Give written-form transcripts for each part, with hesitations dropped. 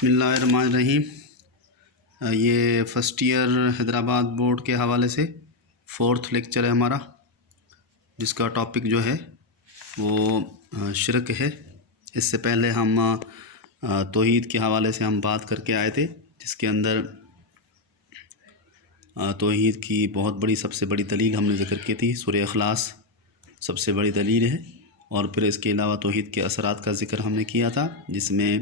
بسم اللہ الرحمن الرحیم۔ یہ فرسٹ ایئر حیدرآباد بورڈ کے حوالے سے 4تھ لیکچر ہے ہمارا، جس کا ٹاپک جو ہے وہ شرک ہے۔ اس سے پہلے ہم توحید کے حوالے سے ہم بات کر کے آئے تھے، جس کے اندر توحید کی بہت بڑی سب سے بڑی دلیل ہم نے ذکر کی تھی۔ سورہ اخلاص سب سے بڑی دلیل ہے، اور پھر اس کے علاوہ توحید کے اثرات کا ذکر ہم نے کیا تھا، جس میں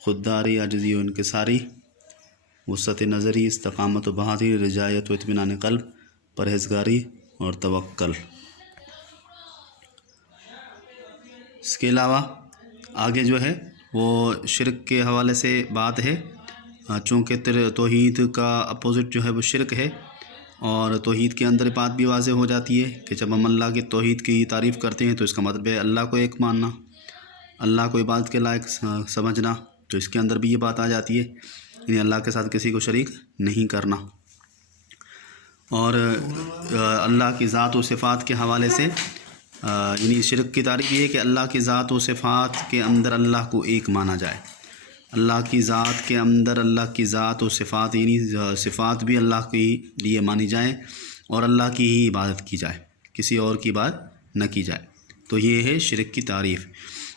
خودداری، عاجزی و انکساری، وسعت نظری، استقامت و بہادری، رجایت و اطمینان قلب، پرہیزگاری اور توکل۔ اس کے علاوہ آگے جو ہے وہ شرک کے حوالے سے بات ہے، چونکہ توحید کا اپوزٹ جو ہے وہ شرک ہے، اور توحید کے اندر بات بھی واضح ہو جاتی ہے کہ جب ہم اللہ کی توحید کی تعریف کرتے ہیں تو اس کا مطلب ہے اللہ کو ایک ماننا، اللہ کو عبادت کے لائق سمجھنا، تو اس کے اندر بھی یہ بات آ جاتی ہے، یعنی اللہ کے ساتھ کسی کو شریک نہیں کرنا۔ اور اللہ کی ذات و صفات کے حوالے سے یعنی شرک کی تعریف یہ ہے کہ اللہ کی ذات و صفات کے اندر اللہ کو ایک مانا جائے، اللہ کی ذات کے اندر اللہ کی ذات و صفات یعنی صفات بھی اللہ کے لیے مانی جائیں، اور اللہ کی ہی عبادت کی جائے، کسی اور کی عبادت نہ کی جائے۔ تو یہ ہے شرک کی تعریف،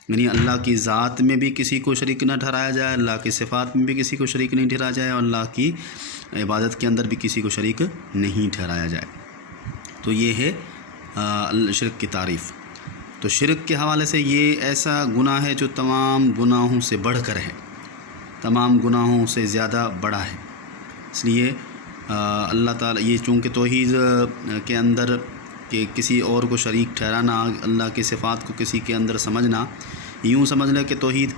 یعنی اللہ کی ذات میں بھی کسی کو شریک نہ ٹھہرایا جائے، اللہ کی صفات میں بھی کسی کو شریک نہیں ٹھہرایا جائے، اور اللہ کی عبادت کے اندر بھی کسی کو شریک نہیں ٹھہرایا جائے۔ تو یہ ہے شرک کی تعریف۔ تو شرک کے حوالے سے یہ ایسا گناہ ہے جو تمام گناہوں سے بڑھ کر ہے، تمام گناہوں سے زیادہ بڑا ہے۔ اس لیے اللہ تعالیٰ یہ چونکہ توحید کے اندر کہ کسی اور کو شریک ٹھہرانا، اللہ کی صفات کو کسی کے اندر سمجھنا، یوں سمجھ لیں کہ توحید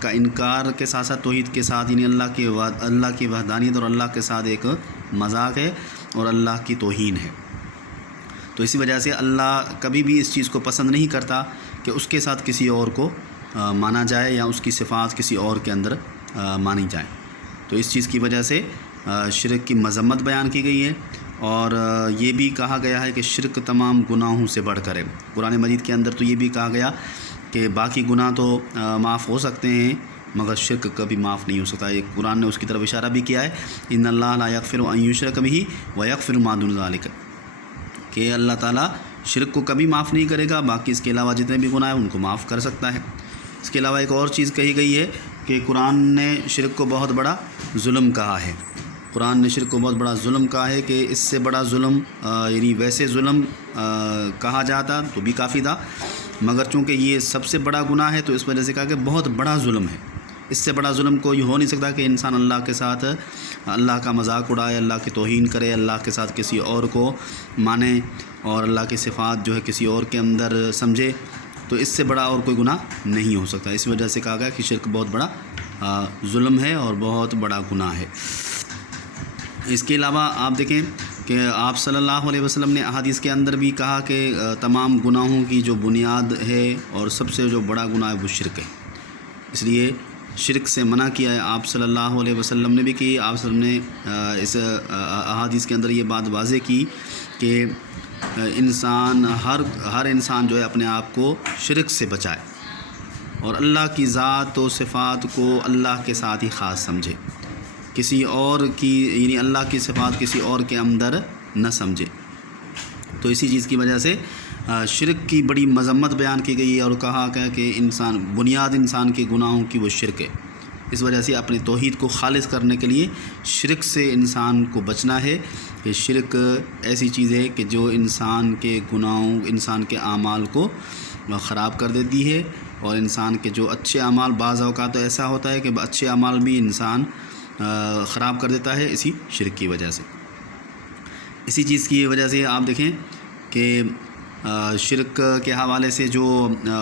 کا انکار کے ساتھ ساتھ توحید کے ساتھ یعنی اللہ کی وحدانیت اور اللہ کے ساتھ ایک مذاق ہے اور اللہ کی توہین ہے۔ تو اسی وجہ سے اللہ کبھی بھی اس چیز کو پسند نہیں کرتا کہ اس کے ساتھ کسی اور کو مانا جائے یا اس کی صفات کسی اور کے اندر مانی جائیں۔ تو اس چیز کی وجہ سے شرک کی مذمت بیان کی گئی ہے، اور یہ بھی کہا گیا ہے کہ شرک تمام گناہوں سے بڑھ کر ہے۔ قرآن مجید کے اندر تو یہ بھی کہا گیا کہ باقی گناہ تو معاف ہو سکتے ہیں مگر شرک کبھی معاف نہیں ہو سکتا۔ ایک قرآن نے اس کی طرف اشارہ بھی کیا ہے، ان اللہ لا یغفر ان یشرک بہ ویغفر ما دون ذلک، کہ اللہ تعالیٰ شرک کو کبھی معاف نہیں کرے گا، باقی اس کے علاوہ جتنے بھی گناہ ہیں ان کو معاف کر سکتا ہے۔ اس کے علاوہ ایک اور چیز کہی گئی ہے کہ قرآن نے شرک کو بہت بڑا ظلم کہا ہے، قرآن نے شرک کو بہت بڑا ظلم کہا ہے کہ اس سے بڑا ظلم یعنی ویسے ظلم کہا جاتا تو بھی کافی تھا، مگر چونکہ یہ سب سے بڑا گناہ ہے تو اس وجہ سے کہا کہ بہت بڑا ظلم ہے۔ اس سے بڑا ظلم کوئی ہو نہیں سکتا کہ انسان اللہ کے ساتھ اللہ کا مذاق اڑائے، اللہ کی توہین کرے، اللہ کے ساتھ کسی اور کو مانے اور اللہ کی صفات جو ہے کسی اور کے اندر سمجھے، تو اس سے بڑا اور کوئی گناہ نہیں ہو سکتا۔ اس وجہ سے کہا گیا کہ شرک بہت بڑا ظلم ہے اور بہت بڑا گناہ ہے۔ اس کے علاوہ آپ دیکھیں کہ آپ صلی اللہ علیہ وسلم نے احادیث کے اندر بھی کہا کہ تمام گناہوں کی جو بنیاد ہے اور سب سے جو بڑا گناہ ہے وہ شرک ہے، اس لیے شرک سے منع کیا ہے آپ صلی اللہ علیہ وسلم نے بھی کی۔ آپ صلی اللہ علیہ وسلم نے اس احادیث کے اندر یہ بات واضح کی کہ انسان ہر انسان جو ہے اپنے آپ کو شرک سے بچائے اور اللہ کی ذات و صفات کو اللہ کے ساتھ ہی خاص سمجھے، کسی اور کی یعنی اللہ کی صفات کسی اور کے اندر نہ سمجھے۔ تو اسی چیز کی وجہ سے شرک کی بڑی مذمت بیان کی گئی ہے، اور کہا گیا کہ بنیاد انسان کے گناہوں کی وہ شرک ہے۔ اس وجہ سے اپنی توحید کو خالص کرنے کے لیے شرک سے انسان کو بچنا ہے، کہ شرک ایسی چیز ہے کہ جو انسان کے گناہوں، انسان کے اعمال کو خراب کر دیتی ہے، اور انسان کے جو اچھے اعمال، بعض اوقات ایسا ہوتا ہے کہ اچھے اعمال بھی انسان خراب کر دیتا ہے اسی شرک کی وجہ سے۔ اسی چیز کی وجہ سے آپ دیکھیں کہ شرک کے حوالے سے جو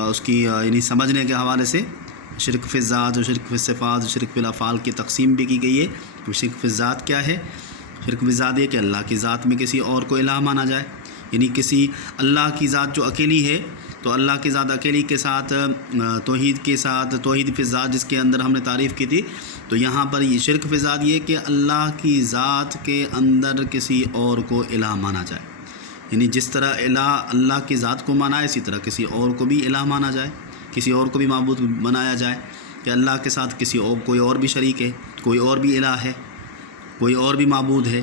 اس کی یعنی سمجھنے کے حوالے سے شرک فی الذات و شرک فی الصفات و شرک فی الافعال کی تقسیم بھی کی گئی ہے۔ تو شرک فی الذات کیا ہے؟ شرک فی الذات یہ کہ اللہ کی ذات میں کسی اور کو الہ مانا جائے، یعنی کسی اللہ کی ذات جو اکیلی ہے، تو اللہ کی ذات اکیلی کے ساتھ توحید کے ساتھ توحید فی الذات جس کے اندر ہم نے تعریف کی تھی، تو یہاں پر یہ شرک فی الذات یہ کہ اللہ کی ذات کے اندر کسی اور کو الہ مانا جائے، یعنی جس طرح اللہ کی ذات کو مانا ہے اسی طرح کسی اور کو بھی الہ مانا جائے، کسی اور کو بھی معبود بنایا جائے۔ کہ اللہ کے ساتھ کوئی اور بھی شریک ہے، کوئی اور بھی الہ ہے، کوئی اور بھی معبود ہے،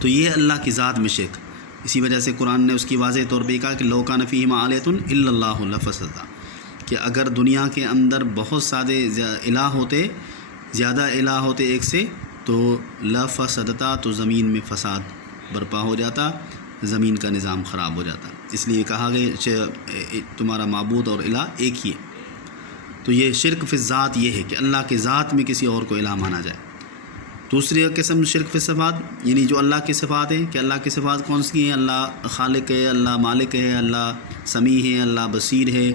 تو یہ اللہ کی ذات میں شرک۔ اسی وجہ سے قرآن نے اس کی واضح طور پہ کہا کہ لو کان فیہما آلیۃ الا اللہ لفسدتا، کہ اگر دنیا کے اندر بہت سارے الہ ہوتے، زیادہ الہ ہوتے ایک سے، تو لفسدتا، تو زمین میں فساد برپا ہو جاتا، زمین کا نظام خراب ہو جاتا۔ اس لیے کہا گیا تمہارا معبود اور الہ ایک ہی ہے۔ تو یہ شرک فی الذات یہ ہے کہ اللہ کے ذات میں کسی اور کو الہ مانا جائے۔ دوسری قسم شرک فی الصفات، یعنی جو اللہ کی صفات ہیں، کہ اللہ کی صفات کون سی ہیں؟ اللہ خالق ہے، اللہ مالک ہے، اللہ سمیع ہے، اللہ بصیر ہے،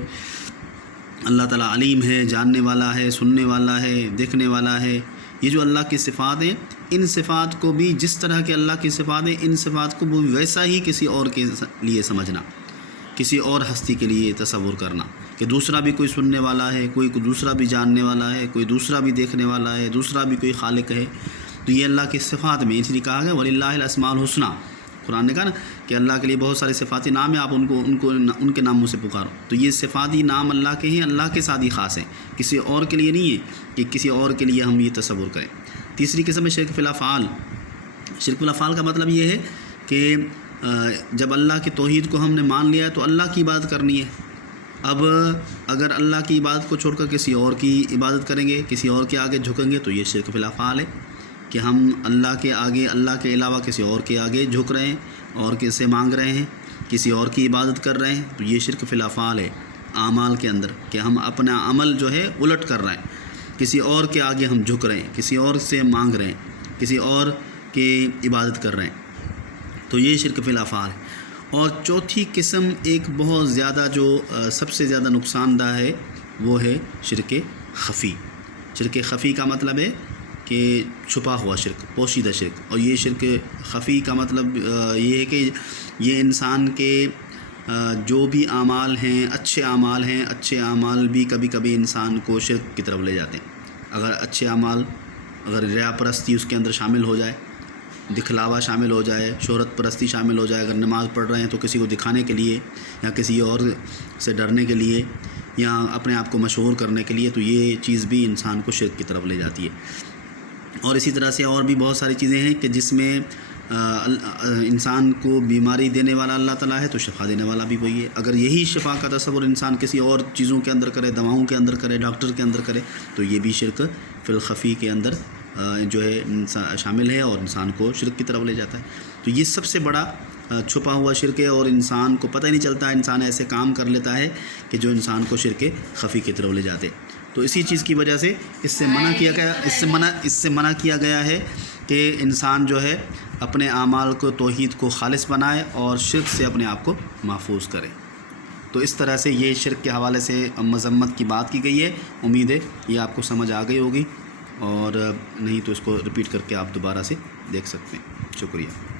اللہ تعالیٰ علیم ہے، جاننے والا ہے، سننے والا ہے، دیکھنے والا ہے۔ یہ جو اللہ کی صفات ہیں، ان صفات کو بھی جس طرح کے اللہ کی صفات ہیں، ان صفات کو بھی ویسا ہی کسی اور کے لیے سمجھنا، کسی اور ہستی کے لیے تصور کرنا کہ دوسرا بھی کوئی سننے والا ہے، کوئی دوسرا بھی جاننے والا ہے، کوئی دوسرا بھی دیکھنے والا ہے، دوسرا بھی کوئی خالق ہے۔ تو یہ اللہ کی صفات میں، اس لیے کہا گیا وَلِلَّهِ الْأَسْمَاءُ الْحُسْنَىٰ، قرآن نے کہا نا کہ اللہ کے لیے بہت سارے صفاتی نام ہیں، آپ ان کے ناموں سے پکارو۔ تو یہ صفاتی نام اللہ کے ہیں، اللہ کے ساتھ ہی خاص ہیں، کسی اور کے لیے نہیں ہے کہ کسی اور کے لیے ہم یہ تصور کریں۔ تیسری قسم ہے شرک فی الافعال۔ شرک فی الافعال کا مطلب یہ ہے کہ جب اللہ کی توحید کو ہم نے مان لیا ہے تو اللہ کی عبادت کرنی ہے۔ اب اگر اللہ کی عبادت کو چھوڑ کر کسی اور کی عبادت کریں گے، کسی اور کے آگے جھکیں گے، تو یہ شرک فی الافعال ہے کہ ہم اللہ کے آگے، اللہ کے علاوہ کسی اور کے آگے جھک رہے ہیں اور کسی سے مانگ رہے ہیں، کسی اور کی عبادت کر رہے ہیں، تو یہ شرک فی الافعال ہے اعمال کے اندر، کہ ہم اپنا عمل جو ہے الٹ کر رہے ہیں، کسی اور کے آگے ہم جھک رہے ہیں، کسی اور سے مانگ رہے ہیں، کسی اور کی عبادت کر رہے ہیں، تو یہ شرک فی الافعال ہے۔ اور چوتھی قسم ایک بہت زیادہ جو سب سے زیادہ نقصان دہ ہے، وہ ہے شرک خفی۔ شرک خفی کا مطلب ہے کہ چھپا ہوا شرک، پوشیدہ شرک۔ اور یہ شرک خفی کا مطلب یہ ہے کہ یہ انسان کے جو بھی اعمال ہیں، اچھے اعمال بھی کبھی کبھی انسان کو شرک کی طرف لے جاتے ہیں۔ اگر اچھے اعمال، اگر ریا پرستی اس کے اندر شامل ہو جائے، دکھلاوا شامل ہو جائے، شہرت پرستی شامل ہو جائے، اگر نماز پڑھ رہے ہیں تو کسی کو دکھانے کے لیے یا کسی اور سے ڈرنے کے لیے یا اپنے آپ کو مشہور کرنے کے لیے، تو یہ چیز بھی انسان کو شرک کی طرف لے جاتی ہے۔ اور اسی طرح سے اور بھی بہت ساری چیزیں ہیں کہ جس میں انسان کو بیماری دینے والا اللہ تعالیٰ ہے، تو شفا دینے والا بھی وہی ہے۔ اگر یہی شفا کا تصور انسان کسی اور چیزوں کے اندر کرے، دواؤں کے اندر کرے، ڈاکٹر کے اندر کرے، تو یہ بھی شرک فی الخفی کے اندر جو ہے شامل ہے اور انسان کو شرک کی طرف لے جاتا ہے۔ تو یہ سب سے بڑا چھپا ہوا شرک ہے، اور انسان کو پتہ ہی نہیں چلتا ہے، انسان ایسے کام کر لیتا ہے کہ جو انسان کو شرک خفی کی طرف لے جاتے۔ تو اسی چیز کی وجہ سے اس سے منع کیا گیا ہے کہ انسان جو ہے اپنے اعمال کو، توحید کو خالص بنائے اور شرک سے اپنے آپ کو محفوظ کرے۔ تو اس طرح سے یہ شرک کے حوالے سے مذمت کی بات کی گئی ہے۔ امید ہے یہ آپ کو سمجھ آ گئی ہوگی، اور نہیں تو اس کو ریپیٹ کر کے آپ دوبارہ سے دیکھ سکتے ہیں۔ شکریہ۔